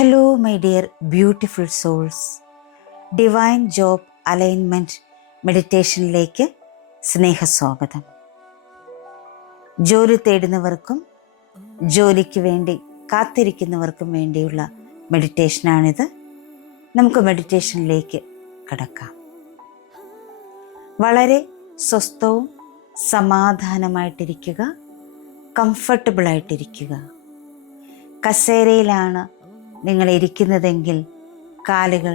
Hello my dear beautiful souls, divine job alignment മെഡിറ്റേഷനിലേക്ക് സ്നേഹസ്വാഗതം. ജോലി തേടുന്നവർക്കും ജോലിക്ക് വേണ്ടി കാത്തിരിക്കുന്നവർക്കും വേണ്ടിയുള്ള മെഡിറ്റേഷനാണിത്. നമുക്ക് മെഡിറ്റേഷനിലേക്ക് കടക്കാം. വളരെ സ്വസ്ഥവും സമാധാനമായിട്ടിരിക്കുക, കംഫർട്ടബിളായിട്ടിരിക്കുക. കസേരയിലാണ് നിങ്ങൾ ഇരിക്കുന്നതെങ്കിൽ കാലുകൾ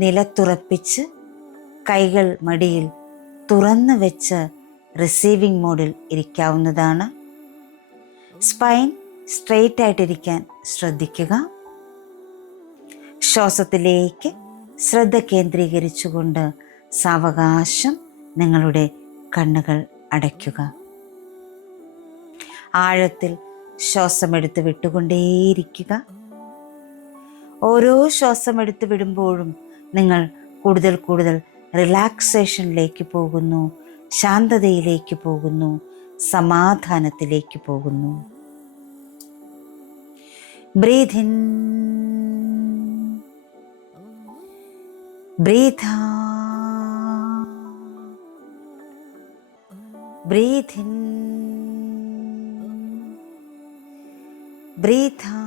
നിലത്തുറപ്പിച്ച് കൈകൾ മടിയിൽ തുറന്നു വെച്ച് റിസീവിംഗ് മോഡിൽ ഇരിക്കാവുന്നതാണ്. സ്പൈൻ സ്ട്രെയിറ്റ് ആയിട്ടിരിക്കാൻ ശ്രദ്ധിക്കുക. ശ്വാസത്തിലേക്ക് ശ്രദ്ധ കേന്ദ്രീകരിച്ചുകൊണ്ട് സാവകാശം നിങ്ങളുടെ കണ്ണുകൾ അടയ്ക്കുക. ആഴത്തിൽ ശ്വാസമെടുത്ത് വിട്ടുകൊണ്ടേയിരിക്കുക. ഓരോ ശ്വാസമെടുത്ത് വിടുമ്പോഴും നിങ്ങൾ കൂടുതൽ കൂടുതൽ റിലാക്സേഷനിലേക്ക് പോകുന്നു, ശാന്തതയിലേക്ക് പോകുന്നു, സമാധാനത്തിലേക്ക് പോകുന്നു. Breathe in, breathe out, breathe in, breathe out.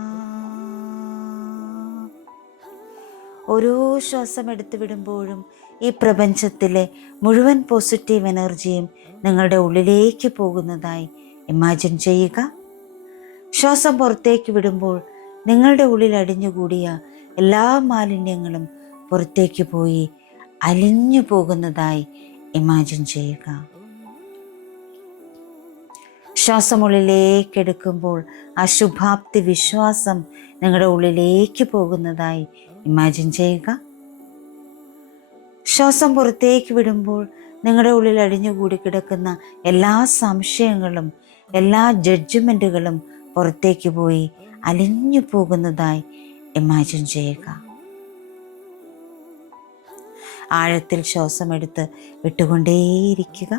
ഓരോ ശ്വാസം എടുത്തു വിടുമ്പോഴും ഈ പ്രപഞ്ചത്തിലെ മുഴുവൻ പോസിറ്റീവ് എനർജിയും നിങ്ങളുടെ ഉള്ളിലേക്ക് പോകുന്നതായി ഇമാജിൻ ചെയ്യുക. ശ്വാസം പുറത്തേക്ക് വിടുമ്പോൾ നിങ്ങളുടെ ഉള്ളിൽ അടിഞ്ഞുകൂടിയ എല്ലാ മാലിന്യങ്ങളും പുറത്തേക്ക് പോയി അലിഞ്ഞു പോകുന്നതായി ഇമാജിൻ ചെയ്യുക. ശ്വാസമുള്ളിലേക്ക് എടുക്കുമ്പോൾ ആ ശുഭാപ്തി വിശ്വാസം നിങ്ങളുടെ ഉള്ളിലേക്ക് പോകുന്നതായി ഇമാജിൻ ചെയ്യുക. ശ്വാസം പുറത്തേക്ക് വിടുമ്പോൾ നിങ്ങളുടെ ഉള്ളിൽ അടിഞ്ഞുകൂടി കിടക്കുന്ന എല്ലാ സംശയങ്ങളും എല്ലാ ജഡ്ജ്മെൻറ്റുകളും പുറത്തേക്ക് പോയി അലിഞ്ഞു പോകുന്നതായി ഇമാജിൻ ചെയ്യുക. ആഴത്തിൽ ശ്വാസമെടുത്ത് വിട്ടുകൊണ്ടേയിരിക്കുക.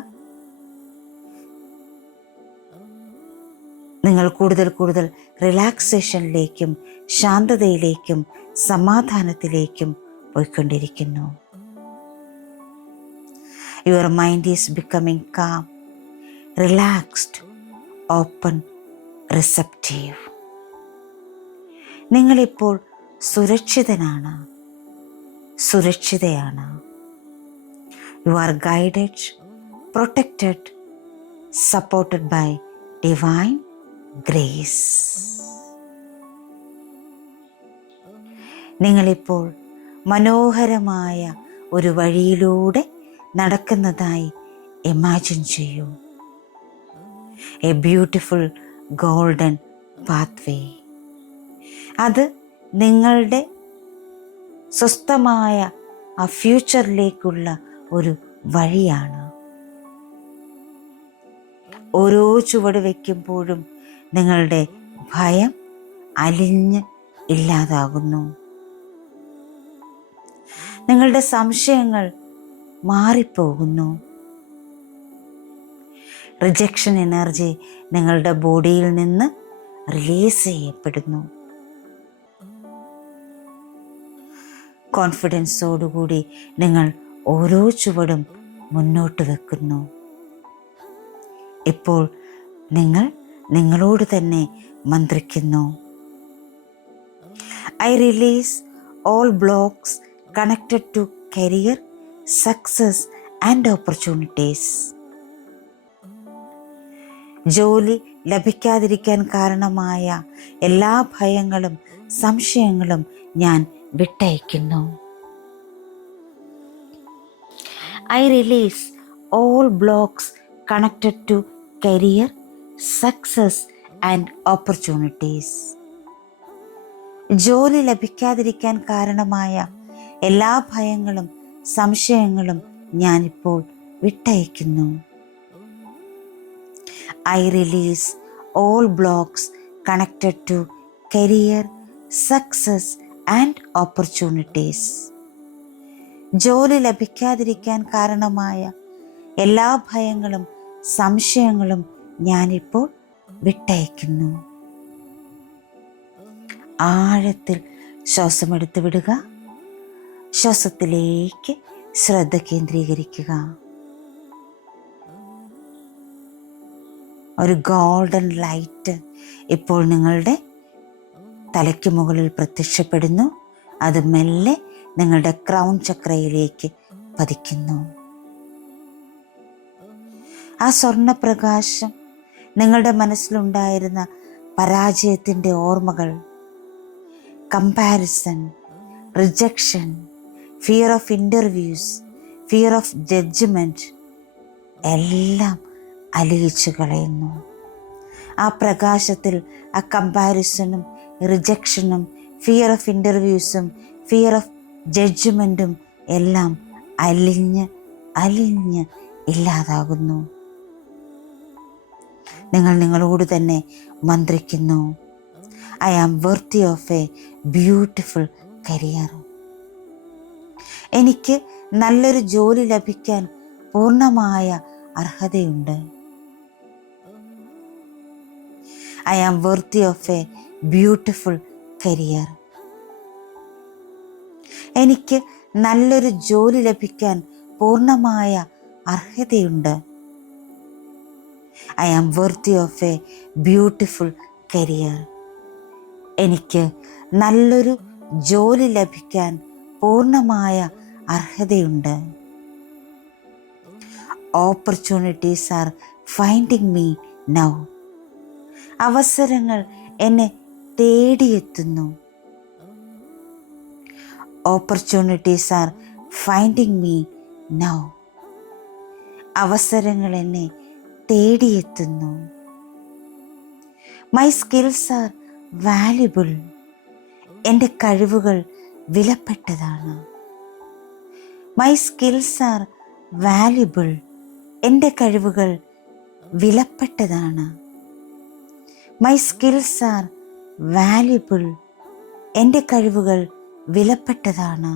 നിങ്ങൾ കൂടുതൽ കൂടുതൽ റിലാക്സേഷനിലേക്കും ശാന്തതയിലേക്കും സമാധാനത്തിലേക്കും പോയിക്കൊണ്ടിരിക്കുന്നു. Your mind is becoming calm, relaxed, open, receptive. നിങ്ങളിപ്പോൾ സുരക്ഷിതനാണ്, സുരക്ഷിതയാണ്. You are guided, protected, supported by divine grace. നിങ്ങളിപ്പോൾ മനോഹരമായ ഒരു വഴിയിലൂടെ നടക്കുന്നതായി ഇമാജിൻ ചെയ്യൂ. A beautiful golden pathway. അത് നിങ്ങളുടെ സ്വസ്ഥമായ ആ ഫ്യൂച്ചറിലേക്കുള്ള ഒരു വഴിയാണ്. ഓരോ ചുവട് വയ്ക്കുമ്പോഴും നിങ്ങളുടെ ഭയം അലിഞ്ഞ് ഇല്ലാതാകുന്നു. നിങ്ങളുടെ സംശയങ്ങൾ മാറിപ്പോകുന്നു. റിജക്ഷൻ എനർജി നിങ്ങളുടെ ബോഡിയിൽ നിന്ന് റിലീസ് ചെയ്യപ്പെടുന്നു. കോൺഫിഡൻസോടുകൂടി നിങ്ങൾ ഓരോ ചുവടും മുന്നോട്ട് വെക്കുന്നു. ഇപ്പോൾ നിങ്ങൾ നിങ്ങളോട് തന്നെ മന്ത്രിക്കുന്നു. I release all blocks connected to career, success and opportunities. ജോലി ലഭിക്കാതിരിക്കാൻ കാരണമായ എല്ലാ ഭയങ്ങളും സംശയങ്ങളും ഞാൻ വിട്ടയക്കുന്നു. I release all blocks connected to career, success and opportunities. ജോലി ലഭിക്കാതിരിക്കാൻ കാരണമായ എല്ലാ ഭയങ്ങളും സംശയങ്ങളും ഞാനിപ്പോൾ വിട്ടയക്കുന്നു. I release all blocks connected to career, success and opportunities. ജോലി ലഭിക്കാതിരിക്കാൻ കാരണമായ എല്ലാ ഭയങ്ങളും സംശയങ്ങളും ഞാനിപ്പോൾ വിട്ടയക്കുന്നു. ആഴത്തിൽ ശ്വാസമെടുത്ത് വിടുക. ശ്വാസത്തിലേക്ക് ശ്രദ്ധ കേന്ദ്രീകരിക്കുക. ഒരു ഗോൾഡൻ ലൈറ്റ് ഇപ്പോൾ നിങ്ങളുടെ തലയ്ക്ക് മുകളിൽ പ്രത്യക്ഷപ്പെടുന്നു. അത് മെല്ലെ നിങ്ങളുടെ ക്രൗൺ ചക്രയിലേക്ക് പതിക്കുന്നു. ആ സ്വർണപ്രകാശം നിങ്ങളുടെ മനസ്സിലുണ്ടായിരുന്ന പരാജയത്തിൻ്റെ ഓർമ്മകൾ, comparison, rejection, fear of interviews, fear of judgement എല്ലാം അലിയിച്ചു കളയുന്നു. ആ പ്രകാശത്തിൽ ആ കമ്പാരിസണും റിജക്ഷനും ഫിയർ ഓഫ് ഇൻ്റർവ്യൂസും ഫിയർ ഓഫ് ജഡ്ജ്മെൻറ്റും എല്ലാം അലിഞ്ഞ് ഇല്ലാതാകുന്നു. നിങ്ങൾ നിങ്ങളോട് തന്നെ മന്ത്രിക്കുന്നു, I am worthy of a beautiful career. എനിക്ക് നല്ലൊരു ജോലി ലഭിക്കാൻ പൂർണ്ണമായ അർഹതയുണ്ട്. I am worthy of a beautiful career. എനിക്ക് നല്ലൊരു ജോലി ലഭിക്കാൻ പൂർണ്ണമായ അർഹതയുണ്ട്. I am worthy of a beautiful career. എനിക്ക് നല്ലൊരു ജോലി ലഭിക്കാൻ പൂർണ്ണമായ അർഹതയുണ്ട്. Opportunities are finding me now. അവസരങ്ങൾ എന്നെ തേടിയെത്തുന്നു. Opportunities are finding me now. അവസരങ്ങൾ എന്നെ തേടിയെത്തുന്നു. My skills are valuable. എൻ്റെ കഴിവുകൾ വിലപ്പെട്ടതാണ്. My skills are valuable. എൻ്റെ കഴിവുകൾ വിലപ്പെട്ടതാണ്. My skills are valuable. എൻ്റെ കഴിവുകൾ വിലപ്പെട്ടതാണ്.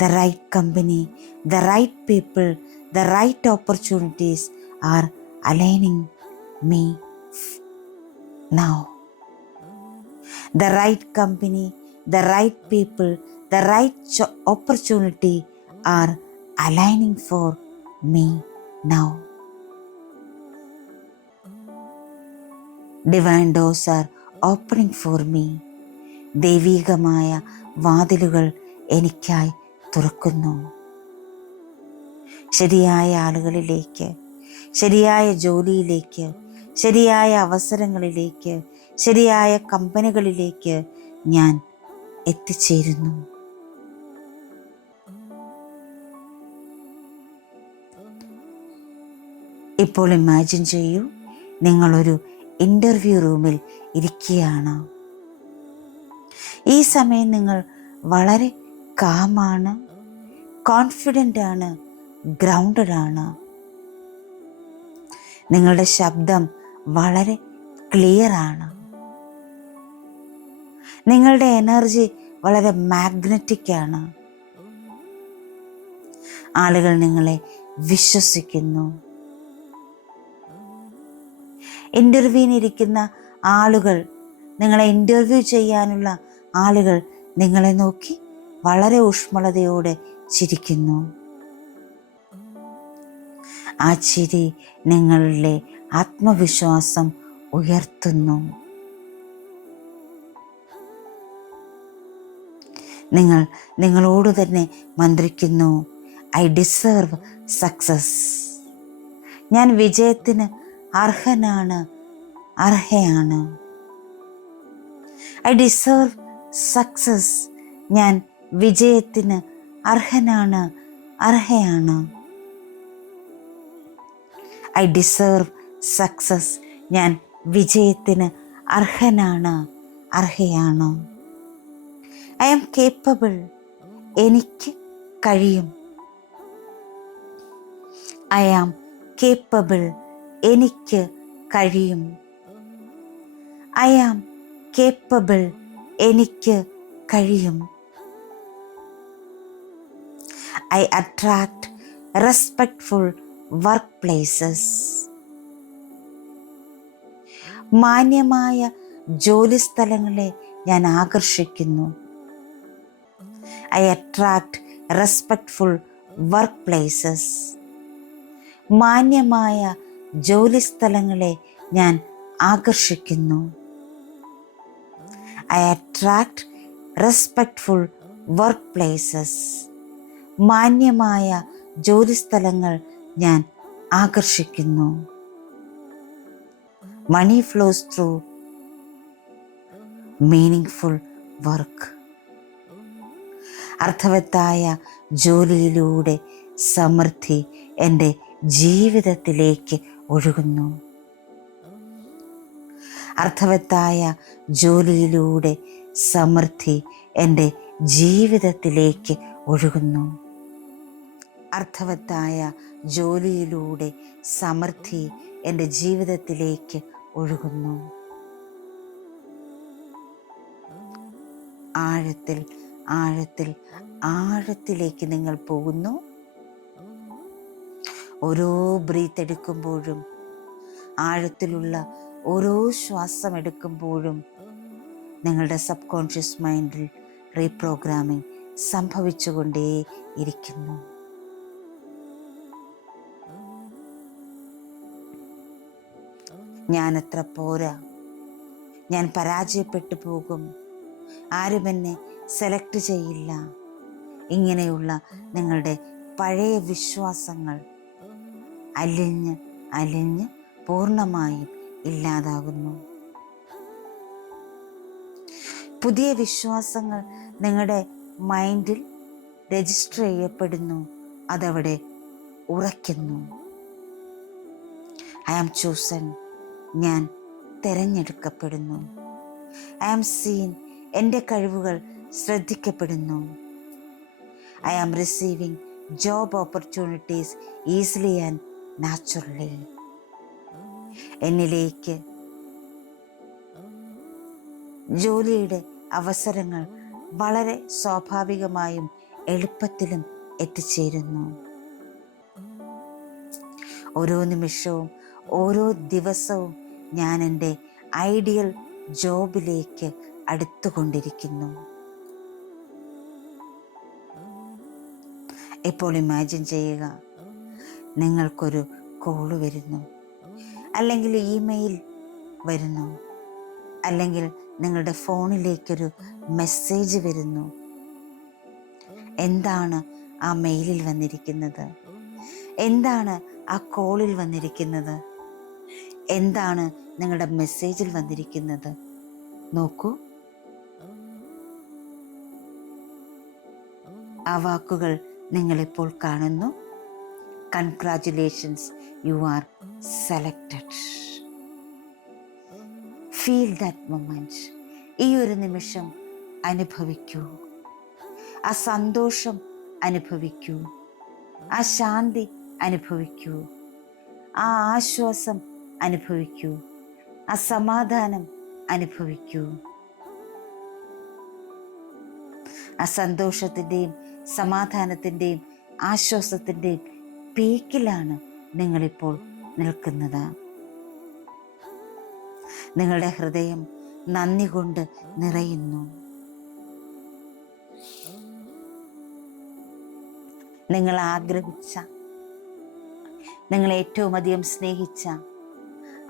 The right company, the right people, the right opportunities are aligning me now. The right company, the right people, the right opportunity are aligning for me now. Divine doors are opening for me. ദൈവീകമായ വാതിലുകൾ എനിക്കായി തുറക്കുന്നു. ശരിയായ ആളുകളിലേക്ക്, ശരിയായ ജോലിയിലേക്ക്, ശരിയായ അവസരങ്ങളിലേക്ക്, ശരിയായ കമ്പനികളിലേക്ക് ഞാൻ എത്തിച്ചേരുന്നു. ഇപ്പോൾ ഇമാജിൻ ചെയ്യൂ, നിങ്ങളൊരു ഇൻ്റർവ്യൂ റൂമിൽ ഇരിക്കുകയാണ്. ഈ സമയം നിങ്ങൾ വളരെ കാമാണ്, കോൺഫിഡൻ്റ് ആണ്, ഗ്രൗണ്ടഡ് ആണ്. നിങ്ങളുടെ ശബ്ദം വളരെ ക്ലിയർ ആണ്. നിങ്ങളുടെ എനർജി വളരെ മാഗ്നറ്റിക് ആണ്. ആളുകൾ നിങ്ങളെ വിശ്വസിക്കുന്നു. ഇൻ്റർവ്യൂവിനിരിക്കുന്ന ആളുകൾ, നിങ്ങളെ ഇൻ്റർവ്യൂ ചെയ്യാനുള്ള ആളുകൾ നിങ്ങളെ നോക്കി വളരെ ഊഷ്മളതയോടെ ചിരിക്കുന്നു. ആ ചിരി നിങ്ങളിലെ ആത്മവിശ്വാസം ഉയർത്തുന്നു. നിങ്ങൾ നിങ്ങളോട് തന്നെ മന്ത്രിക്കുന്നു, ഐ ഡിസേർവ് സക്സസ്. ഞാൻ വിജയത്തിന് അർഹനാണ്, അർഹയാണ്. I deserve success. ഞാൻ വിജയത്തിന് അർഹനാണ്, അർഹയാണ്. I deserve success. ഞാൻ വിജയത്തിന് അർഹനാണ്, അർഹയാണ്. I am capable. എനിക്ക് കഴിയും. I am capable. എനിക്ക് കഴിയും. I am capable. എനിക്ക് കഴിയും. I attract respectful work places. മാന്യമായ ജോലി സ്ഥലങ്ങളെ ഞാൻ ആകർഷിക്കുന്നു. I attract respectful work places. മാന്യമായ ജോലിസ്ഥലങ്ങളെ ഞാൻ ആകർഷിക്കുന്നു. I attract respectful work places. മാന്യമായ ജോലിസ്ഥലങ്ങൾ ഞാൻ ആകർഷിക്കുന്നു. Money flows through meaningful work. അർത്ഥവത്തായ ജോലിയിലൂടെ സമൃദ്ധി എൻ്റെ ജീവിതത്തിലേക്ക് ഒഴുകുന്നു. അർത്ഥവത്തായ ജോലിയിലൂടെ സമൃദ്ധി എൻ്റെ ജീവിതത്തിലേക്ക് ഒഴുകുന്നു. അർത്ഥവത്തായ ജോലിയിലൂടെ സമൃദ്ധി എൻ്റെ ജീവിതത്തിലേക്ക് ഒഴുകുന്നു. ആഴത്തിൽ ആഴത്തിൽ ആഴത്തിലേക്ക് നിങ്ങൾ പോകുന്നു. ഓരോ ബ്രീത്ത് എടുക്കുമ്പോഴും, ആഴത്തിലുള്ള ഓരോ ശ്വാസം എടുക്കുമ്പോഴും നിങ്ങളുടെ സബ് കോൺഷ്യസ് മൈൻഡിൽ റീപ്രോഗ്രാമിംഗ് സംഭവിച്ചുകൊണ്ടേ ഇരിക്കുന്നു. ഞാനത്ര പോരാ, ഞാൻ പരാജയപ്പെട്ടു പോകും, ആരും എന്നെ സെലക്ട് ചെയ്യില്ല, ഇങ്ങനെയുള്ള നിങ്ങളുടെ പഴയ വിശ്വാസങ്ങൾ അലിഞ്ഞ് അലിഞ്ഞ് പൂർണ്ണമായും ഇല്ലാതാകുന്നു. പുതിയ വിശ്വാസങ്ങൾ നിങ്ങളുടെ മൈൻഡിൽ രജിസ്റ്റർ ചെയ്യപ്പെടുന്നു, അതവിടെ ഉറയ്ക്കുന്നു. ഐ ആം ചൂസൺ, ഞാൻ തിരഞ്ഞെടുക്കപ്പെടുന്നു. ഐ ആം സീൻ, എൻ്റെ കഴിവുകൾ ശ്രദ്ധിക്കപ്പെടുന്നു. I am receiving job opportunities easily and naturally. എന്നിലേക്ക് ജോലിയുടെ അവസരങ്ങൾ വളരെ സ്വാഭാവികമായും എളുപ്പത്തിലും എത്തിച്ചേരുന്നു. ഓരോ നിമിഷവും ഓരോ ദിവസവും ഞാൻ എൻ്റെ ഐഡിയൽ ജോബിലേക്ക് അടുത്തുകൊണ്ടിരിക്കുന്നു. ഇപ്പോൾ ഇമാജിൻ ചെയ്യുക, നിങ്ങൾക്കൊരു കോള് വരുന്നു, അല്ലെങ്കിൽ ഇമെയിൽ വരുന്നു, അല്ലെങ്കിൽ നിങ്ങളുടെ ഫോണിലേക്കൊരു മെസ്സേജ് വരുന്നു. എന്താണ് ആ മെയിലിൽ വന്നിരിക്കുന്നത്? എന്താണ് ആ കോളിൽ വന്നിരിക്കുന്നത്? എന്താണ് നിങ്ങളുടെ മെസ്സേജിൽ വന്നിരിക്കുന്നത്? നോക്കൂ. ആ വാക്കുകൾ നിങ്ങളിപ്പോൾ കാണുന്നു. Congratulations, you are selected. Feel that moment. ഈ ഒരു നിമിഷം അനുഭവിക്കൂ. ആ സന്തോഷം അനുഭവിക്കൂ. ആ ശാന്തി അനുഭവിക്കൂ. ആ ആശ്വാസം അനുഭവിക്കൂ. ആ സമാധാനം അനുഭവിക്കൂ. ആ സന്തോഷത്തിൻ്റെയും സമാധാനത്തിൻ്റെയും ആശ്വാസത്തിൻ്റെയും പീക്കിലാണ് നിങ്ങളിപ്പോൾ നിൽക്കുന്നത്. നിങ്ങളുടെ ഹൃദയം നന്ദി കൊണ്ട് നിറയുന്നു. നിങ്ങൾ ആഗ്രഹിച്ച, നിങ്ങൾ ഏറ്റവും അധികം സ്നേഹിച്ച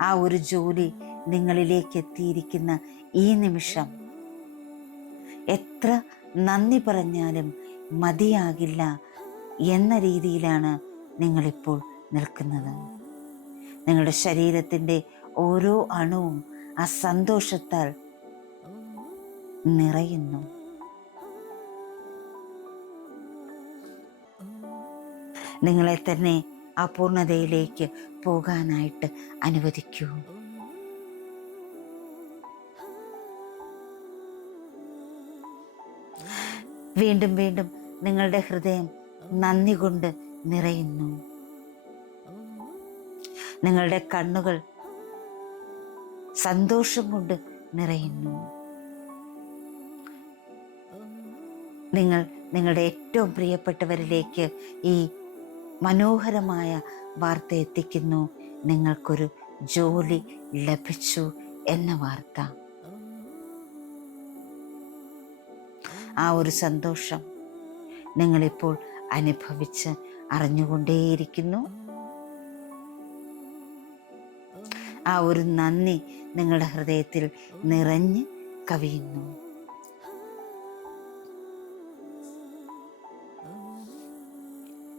ആ ഒരു ജോലി നിങ്ങളിലേക്ക് എത്തിയിരിക്കുന്ന ഈ നിമിഷം എത്ര നന്ദി പറഞ്ഞാലും മതിയാകില്ല എന്ന രീതിയിലാണ് നിങ്ങളിപ്പോൾ നിൽക്കുന്നത്. നിങ്ങളുടെ ശരീരത്തിൻ്റെ ഓരോ അണുവും ആ സന്തോഷത്താൽ നിറയുന്നു. നിങ്ങളെ തന്നെ ആ പൂർണ്ണതയിലേക്ക് പോകാനായിട്ട് അനുവദിക്കൂ. വീണ്ടും വീണ്ടും നിങ്ങളുടെ ഹൃദയം നന്ദി കൊണ്ട് നിറയുന്നു. നിങ്ങളുടെ കണ്ണുകൾ സന്തോഷം കൊണ്ട് നിറയുന്നു. നിങ്ങൾ നിങ്ങളുടെ ഏറ്റവും പ്രിയപ്പെട്ടവരിലേക്ക് ഈ മനോഹരമായ വാർത്ത എത്തിക്കുന്നു. നിങ്ങൾക്കൊരു ജോലി ലഭിച്ചു എന്ന വാർത്ത. ആ ഒരു സന്തോഷം നിങ്ങളിപ്പോൾ അനുഭവിച്ച് അറിഞ്ഞുകൊണ്ടേയിരിക്കുന്നു. ആ ഒരു നന്ദി നിങ്ങളുടെ ഹൃദയത്തിൽ നിറഞ്ഞ് കവിയുന്നു.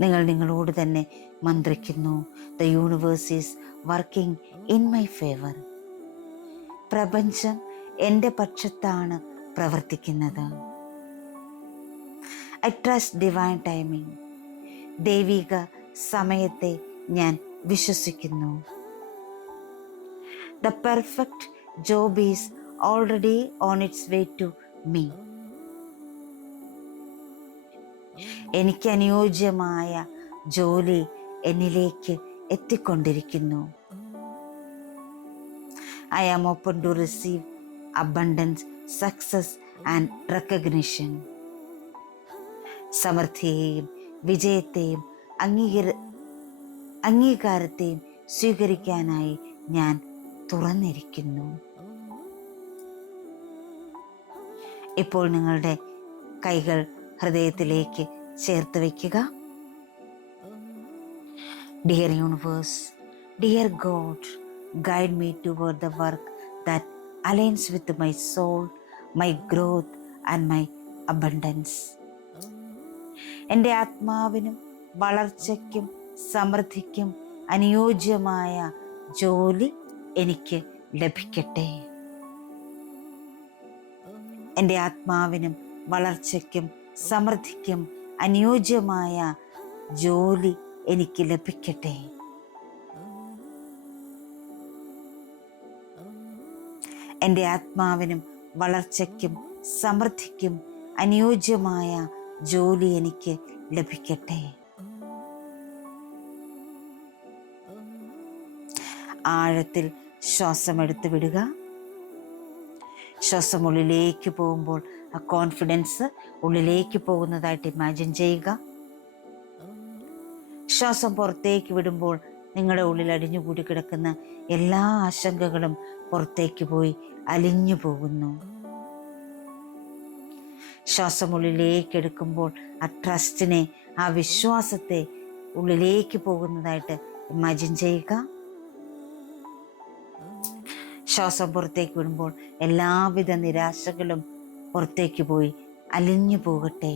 നിങ്ങൾ നിങ്ങളോട് തന്നെ മന്ത്രിക്കുന്നു, the universe is working in my favour. പ്രപഞ്ചം എൻ്റെ പക്ഷത്താണ് പ്രവർത്തിക്കുന്നത്. I trust divine timing. ദൈവിക സമയത്തെ ഞാൻ വിശ്വസിക്കുന്നു. The perfect job is already on its way to me. എനിക്ക് അനുയോജ്യമായ ജോലി എന്നിലേക്ക് എത്തിക്കൊണ്ടിരിക്കുന്നു. I am open to receive abundance, success and recognition. സമൃദ്ധിയെയും വിജയത്തെയും അംഗീകാരത്തെയും സ്വീകരിക്കാനായി ഞാൻ തുറന്നിരിക്കുന്നു. ഇപ്പോൾ നിങ്ങളുടെ കൈകൾ ഹൃദയത്തിലേക്ക് ചേർത്ത് വയ്ക്കുക. Dear universe, dear God, guide me toward the work that aligns with my soul, my growth and my abundance. എൻ്റെ ആത്മാവിനും വളർച്ചയ്ക്കും സമൃദ്ധിക്കും അനുയോജ്യമായ ജോലി എനിക്ക് ലഭിക്കട്ടെ. എൻ്റെ ആത്മാവിനും വളർച്ചയ്ക്കും സമൃദ്ധിക്കും അനുയോജ്യമായ ജോലി എനിക്ക് ലഭിക്കട്ടെ. എൻ്റെ ആത്മാവിനും വളർച്ചയ്ക്കും സമൃദ്ധിക്കും അനുയോജ്യമായ ജോലി എനിക്ക് ലഭിക്കട്ടെ. ആഴത്തിൽ ശ്വാസമെടുത്ത് വിടുക. ശ്വാസം ഉള്ളിലേക്ക് പോകുമ്പോൾ ആ കോൺഫിഡൻസ് ഉള്ളിലേക്ക് പോകുന്നതായിട്ട് ഇമാജിൻ ചെയ്യുക. ശ്വാസം പുറത്തേക്ക് വിടുമ്പോൾ നിങ്ങളുടെ ഉള്ളിൽ അടിഞ്ഞുകൂടി കിടക്കുന്ന എല്ലാ ആശങ്കകളും പുറത്തേക്ക് പോയി അലിഞ്ഞു പോകുന്നു. ശ്വാസം ഉള്ളിലേക്ക് എടുക്കുമ്പോൾ ആ ട്രസ്റ്റിനെ, ആ വിശ്വാസത്തെ ഉള്ളിലേക്ക് പോകുന്നതായിട്ട് ഇമാജിൻ ചെയ്യുക. ശ്വാസം പുറത്തേക്ക് വിടുമ്പോൾ എല്ലാവിധ നിരാശകളും പുറത്തേക്ക് പോയി അലിഞ്ഞു പോകട്ടെ.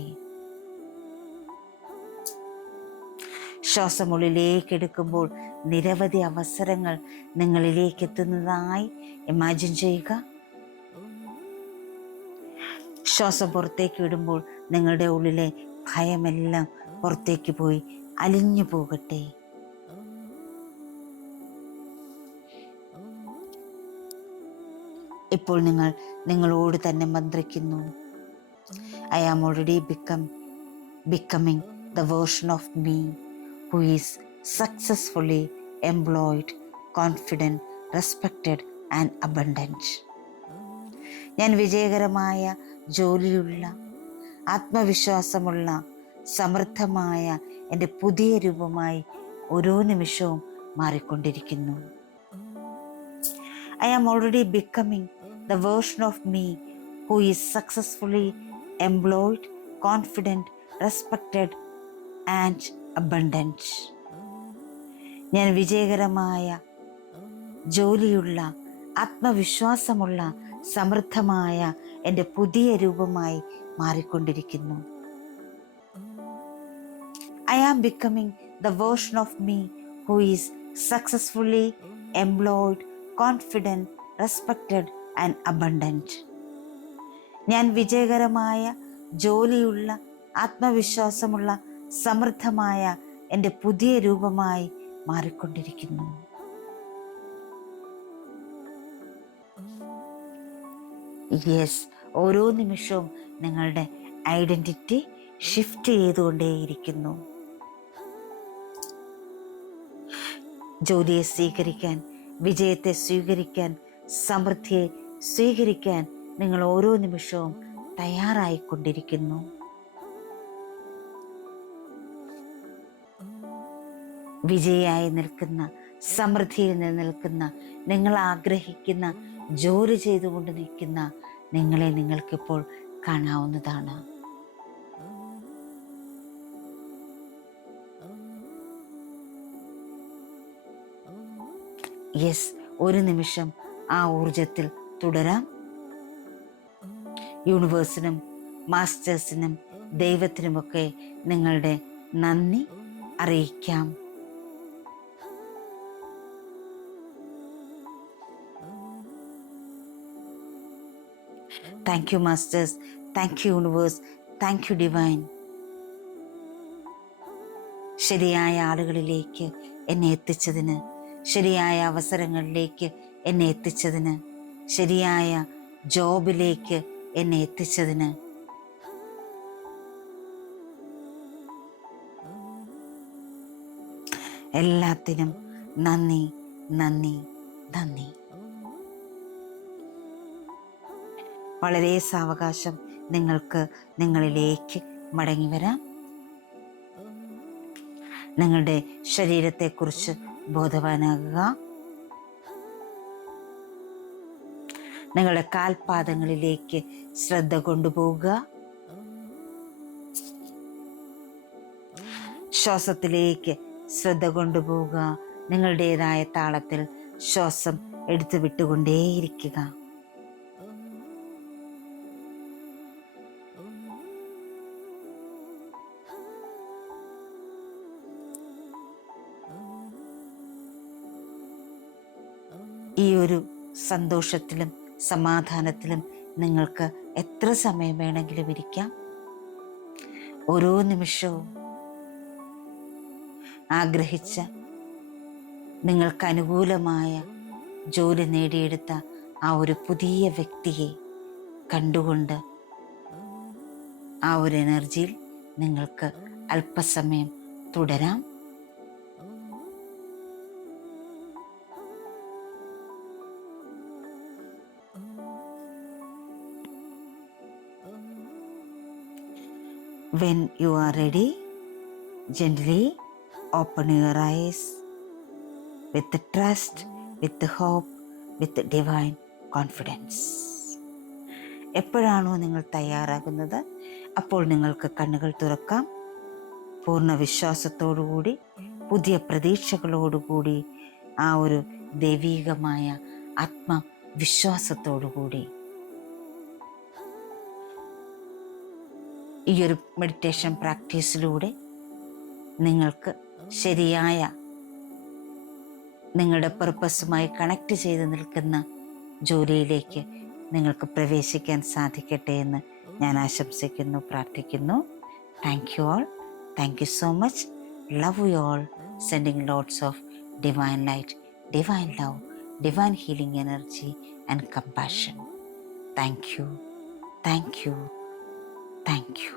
ശ്വാസം ഉള്ളിലേക്ക് എടുക്കുമ്പോൾ നിരവധി അവസരങ്ങൾ നിങ്ങളിലേക്ക് എത്തുന്നതായി ഇമാജിൻ ചെയ്യുക. ശ്വാസം പുറത്തേക്ക് വിടുമ്പോൾ നിങ്ങളുടെ ഉള്ളിലെ ഭയമെല്ലാം പുറത്തേക്ക് പോയി അലിഞ്ഞു പോകട്ടെ. ഇപ്പോൾ നിങ്ങളോട് തന്നെ മന്ത്രിക്കുന്നു. I am already becoming the version of me who is successfully employed, confident, respected and abundant. ഞാൻ വിജയകരമായ ജോലിയുള്ള, ആത്മവിശ്വാസമുള്ള, സമൃദ്ധമായ എൻ്റെ പുതിയ രൂപമായി ഓരോ നിമിഷവും മാറിക്കൊണ്ടിരിക്കുന്നു. I am already becoming the version of me who is successfully employed, confident, respected and abundant. ഞാൻ വിജയകരമായ ജോലിയുള്ള, ആത്മവിശ്വാസമുള്ള, സമൃദ്ധമായ എൻ്റെ പുതിയ രൂപമായി മാറിക്കൊണ്ടിരിക്കുന്നു. I am becoming the version of me who is successfully employed, confident, respected and abundant. ഞാൻ വിജയകരമായ ജോലിയുള്ള, ആത്മവിശ്വാസമുള്ള, സമൃദ്ധമായ എൻ്റെ പുതിയ രൂപമായി മാറിക്കൊണ്ടിരിക്കുന്നു. യെസ്, ഓരോ നിമിഷവും നിങ്ങളുടെ ഐഡന്റിറ്റി ഷിഫ്റ്റ് ചെയ്തുകൊണ്ടേയിരിക്കുന്നു. ജോലിയെ സ്വീകരിക്കാൻ, വിജയത്തെ സ്വീകരിക്കാൻ, സമൃദ്ധിയെ സ്വീകരിക്കാൻ നിങ്ങൾ ഓരോ നിമിഷവും തയ്യാറായിക്കൊണ്ടിരിക്കുന്നു. വിജയിയായി നിൽക്കുന്ന, സമൃദ്ധിയിൽ നിൽക്കുന്ന, നിങ്ങൾ ആഗ്രഹിക്കുന്ന, ജോലി ചെയ്തുകൊണ്ട് നിൽക്കുന്ന നിങ്ങളെ നിങ്ങൾക്കിപ്പോൾ കാണാവുന്നതാണ്. യെസ്, ഒരു നിമിഷം ആ ഊർജത്തിൽ തുടരാം. യൂണിവേഴ്സിനും മാസ്റ്റേഴ്സിനും ദൈവത്തിനുമൊക്കെ നിങ്ങളുടെ നന്ദി അറിയിക്കാം. Thank you masters, thank you universe, thank you divine. ശരിയായ ആളുകളിലേക്ക് എന്നെ എത്തിച്ചതിന്, ശരിയായ അവസരങ്ങളിലേക്ക് എന്നെ എത്തിച്ചതിന്, ശരിയായ ജോബിലേക്ക് എന്നെ എത്തിച്ചതിന്, എല്ലാത്തിനും നന്ദി, നന്ദി, നന്ദി. വളരെ സാവകാശം നിങ്ങൾക്ക് നിങ്ങളിലേക്ക് മടങ്ങി വരാം. നിങ്ങളുടെ ശരീരത്തെക്കുറിച്ച് ബോധവാനാകുക. നിങ്ങളുടെ കാൽപാദങ്ങളിലേക്ക് ശ്രദ്ധ കൊണ്ടുപോവുക. ശ്വാസത്തിലേക്ക് ശ്രദ്ധ കൊണ്ടുപോവുക. നിങ്ങളുടേതായ താളത്തിൽ ശ്വാസം എടുത്തു വിട്ടുകൊണ്ടേയിരിക്കുക. ഈ ഒരു സന്തോഷത്തിലും സമാധാനത്തിലും നിങ്ങൾക്ക് എത്ര സമയം വേണമെങ്കിലും ഇരിക്കാം. ഓരോ നിമിഷവും ആഗ്രഹിച്ച, നിങ്ങൾക്ക് അനുകൂലമായ ജോലി നേടിയെടുത്ത ആ ഒരു പുതിയ വ്യക്തിയെ കണ്ടുകൊണ്ട് ആ ഒരു എനർജിയിൽ നിങ്ങൾക്ക് അല്പസമയം തുടരാം. When you are ready, gently open your eyes with the trust, with the hope, with the divine confidence. എപ്പോഴാണോ നിങ്ങൾ തയ്യാറാകുന്നത് അപ്പോൾ നിങ്ങൾക്ക് കണ്ണുകൾ തുറക്കാം. പൂർണ്ണ വിശ്വാസത്തോടുകൂടി, പുതിയ പ്രതീക്ഷകളോടുകൂടി, ആ ഒരു ദൈവീകമായ ആത്മവിശ്വാസത്തോടുകൂടി ഈ ഒരു മെഡിറ്റേഷൻ പ്രാക്ടീസിലൂടെ നിങ്ങൾക്ക് ശരിയായ നിങ്ങളുടെ പർപ്പസുമായി കണക്ട് ചെയ്ത് നിൽക്കുന്ന ജോലിയിലേക്ക് നിങ്ങൾക്ക് പ്രവേശിക്കാൻ സാധിക്കട്ടെ എന്ന് ഞാൻ ആശംസിക്കുന്നു, പ്രാർത്ഥിക്കുന്നു. Thank you all. Thank you so much. Love you all. Sending lots of divine light, divine love, divine healing energy and compassion. Thank you, thank you, thank you.